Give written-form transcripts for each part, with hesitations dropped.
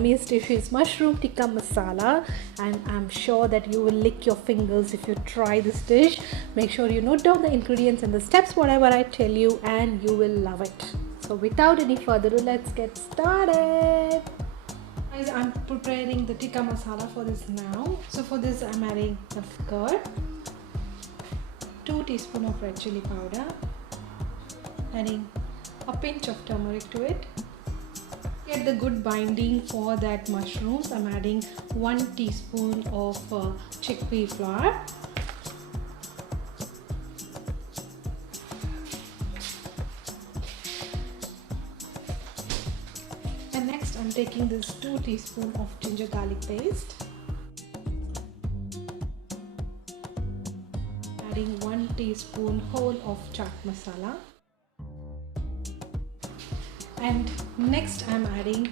yummiest dish is mushroom tikka masala, and I'm sure that you will lick your fingers if you try this dish. Make sure you note down the ingredients and the steps whatever I tell you, and you will love it. So without any further ado, let's get started. Guys, I'm preparing the tikka masala for this now. So for this I'm adding the curd, 2 teaspoons of red chilli powder, adding a pinch of turmeric to it. Get the good binding for that mushrooms, I'm adding 1 teaspoon of chickpea flour, and next I'm taking this 2 teaspoons of ginger garlic paste, adding 1 teaspoon whole of chaat masala, and next I'm adding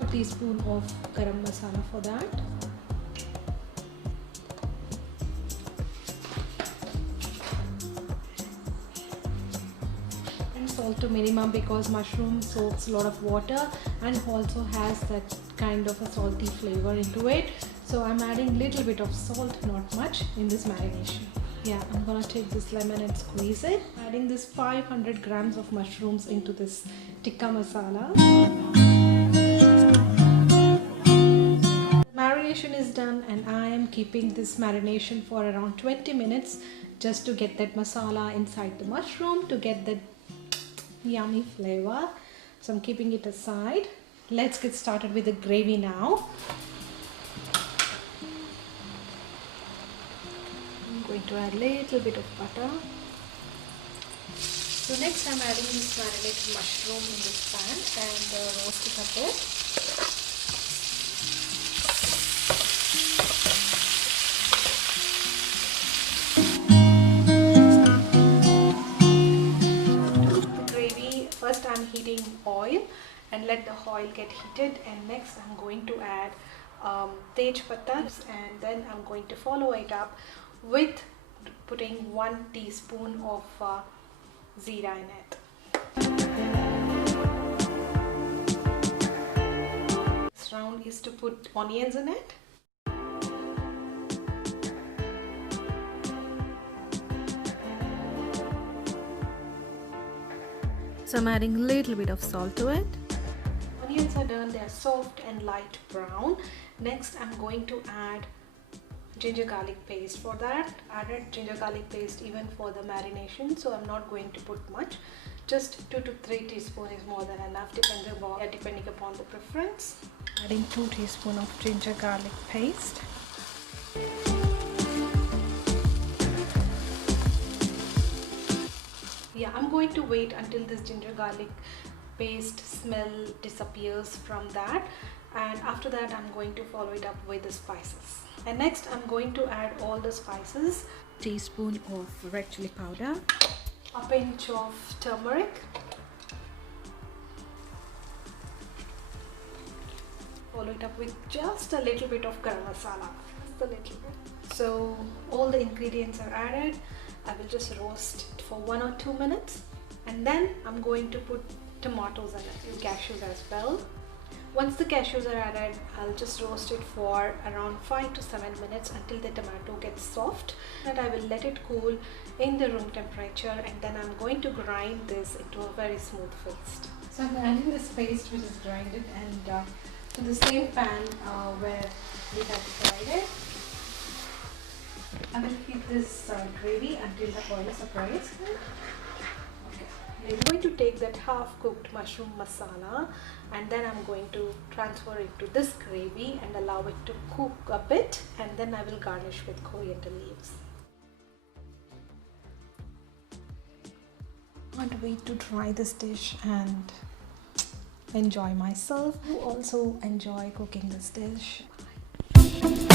a teaspoon of garam masala for that. And salt to minimum because mushroom soaks a lot of water and also has that kind of a salty flavor into it. So I'm adding little bit of salt, not much, in this marination. Yeah, I'm gonna take this lemon and squeeze it. Adding this 500 grams of mushrooms into this tikka masala. Marination is done, and I am keeping this marination for around 20 minutes just to get that masala inside the mushroom, to get that yummy flavor. So I'm keeping it aside. Let's get started with the gravy now. I'm going to add a little bit of butter. So next I'm adding this marinated mushroom in this pan and roast it a bit. The gravy, first I'm heating oil and let the oil get heated, and next I'm going to add tej pattas, and then I'm going to follow it up with putting 1 teaspoon of Zira in it. This round is to put onions in it. So I'm adding a little bit of salt to it. Onions are done, they are soft and light brown. Next I'm going to add ginger garlic paste. For that, added ginger garlic paste even for the marination, so I'm not going to put much, just 2 to 3 teaspoons is more than enough depending upon the preference. Adding 2 teaspoons of ginger garlic paste. Yeah, I'm going to wait until this ginger garlic paste smell disappears from that, and after that I'm going to follow it up with the spices. And next I'm going to add all the spices. Teaspoon of red chilli powder, a pinch of turmeric, follow it up with just a little bit of garam masala, just a little bit. So all the ingredients are added. I will just roast it for 1 or 2 minutes, and then I'm going to put tomatoes in it, cashews as well. Once the cashews are added, I'll just roast it for around 5 to 7 minutes until the tomato gets soft. And I will let it cool in the room temperature, and then I'm going to grind this into a very smooth paste. So I'm adding this paste which is grinded and to the same pan where we have fried it. I will heat this gravy until the oil separates. I'm going to take that half cooked mushroom masala, and then I'm going to transfer it to this gravy and allow it to cook a bit, and then I will garnish with coriander leaves. I can't wait to try this dish and enjoy myself. You also enjoy cooking this dish. Bye.